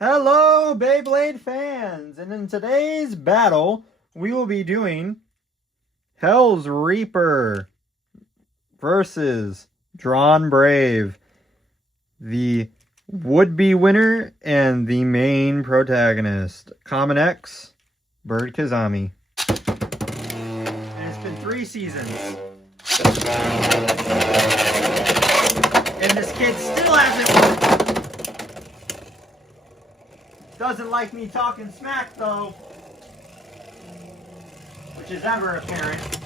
Hello, Beyblade fans! And in today's battle, we will be doing HellsReaper versus DranBrave, the would-be winner and the main protagonist. Common X, Bird Kazami. And it's been 3 seasons. And this kid still hasn't won. Doesn't like me talking smack, though. Which is ever apparent.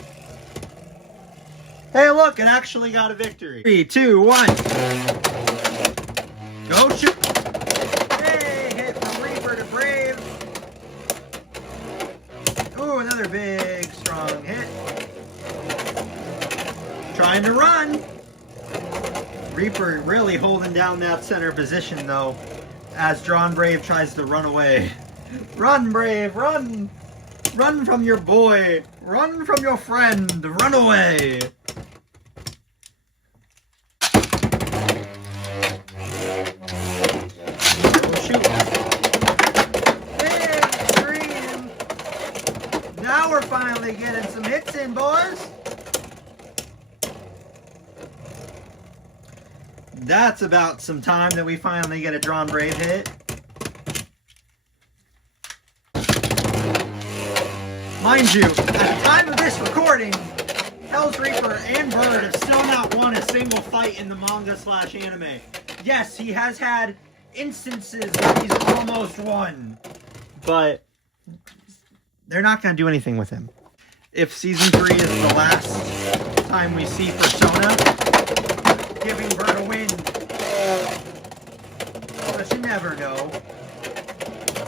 Hey, look, it actually got a victory. 3, 2, 1. Go shoot. Hey, hit from Reaper to Brave. Ooh, another big, strong hit. Trying to run. Reaper really holding down that center position, though, as DranBrave tries to run away. Run, Brave, run! Run from your boy! Run from your friend! Run away! Oh, shoot. Big screen! Now we're finally getting some hits in, boys! That's about some time that we finally get a DranBrave hit. Mind you, at the time of this recording, HellsReaper and Bird have still not won a single fight in the manga/anime. Yes, he has had instances where he's almost won, but they're not going to do anything with him. If Season 3 is the last time we see Persona giving Bird a win, but you never know.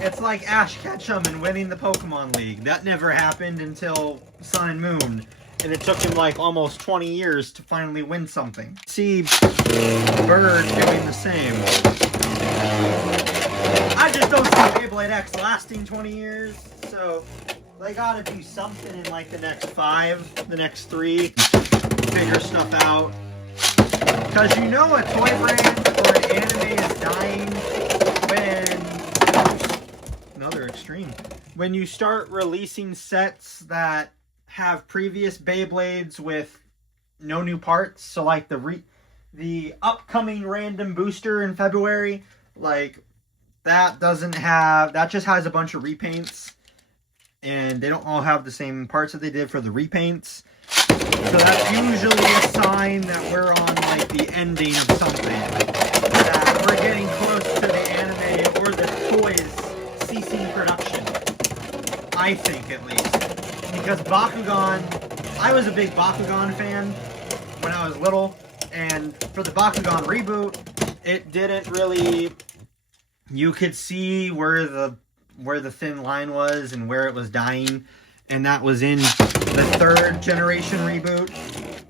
It's like Ash Ketchum and winning the Pokemon League. That never happened until Sun and Moon, and it took him like almost 20 years to finally win something. See Bird doing the same. I just don't see Beyblade X lasting 20 years, so they gotta do something in like the next 5, the next 3, figure stuff out. Because you know a toy brand or an anime is dying when... Another extreme. When you start releasing sets that have previous Beyblades with no new parts. So like the upcoming random booster in February, like that doesn't have... That just has a bunch of repaints. And they don't all have the same parts that they did for the repaints. So that's usually a sign that we're on like the ending of something. That we're getting close to the anime or the toys ceasing production. I think, at least. Because Bakugan, I was a big Bakugan fan when I was little. And for the Bakugan reboot, it didn't really... You could see where the thin line was and where it was dying. And that was in the 3rd generation reboot,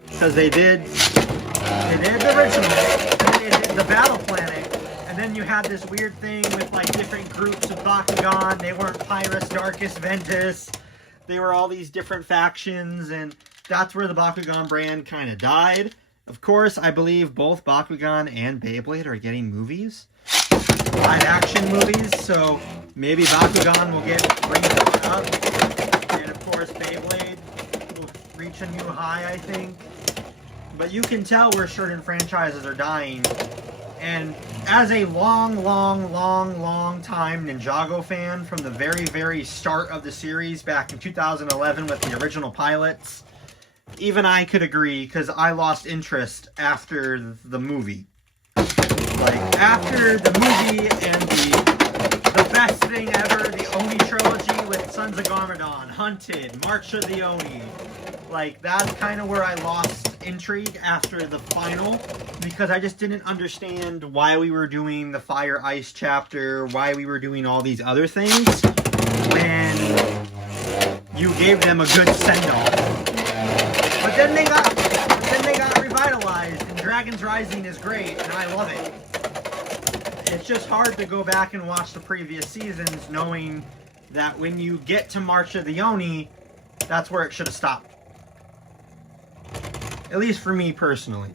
because they did the original, and they did the Battle Planet, and then you had this weird thing with like different groups of Bakugan. They weren't Pyrus, Darkus, Ventus. They were all these different factions, and that's where the Bakugan brand kind of died. Of course, I believe both Bakugan and Beyblade are getting movies, live action movies, so maybe Bakugan will get rebooted up. Of course, Beyblade will reach a new high, I think. But you can tell where certain franchises are dying. And as a long time Ninjago fan from the very, very start of the series back in 2011 with the original pilots, even I could agree, because I lost interest after the movie. Like, after the movie and the best thing ever, the Oni trilogy with Sons of Garmadon, Hunted, March of the Oni. Like, that's kind of where I lost intrigue after the final, because I just didn't understand why we were doing the Fire Ice chapter, why we were doing all these other things, when you gave them a good send-off. But then they got revitalized, and Dragon's Rising is great, and I love it. It's just hard to go back and watch the previous seasons knowing that when you get to March of the Oni, that's where it should have stopped. At least for me personally.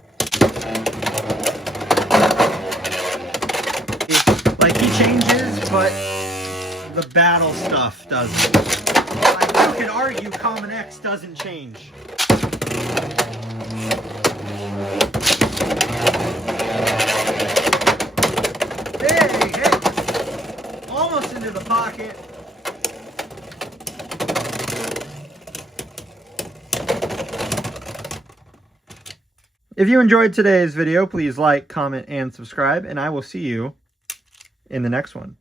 Like, he changes but the battle stuff doesn't. Like, you could argue Common X doesn't change. Hey! Almost into the pocket. If you enjoyed today's video, please like, comment, and subscribe, and I will see you in the next one.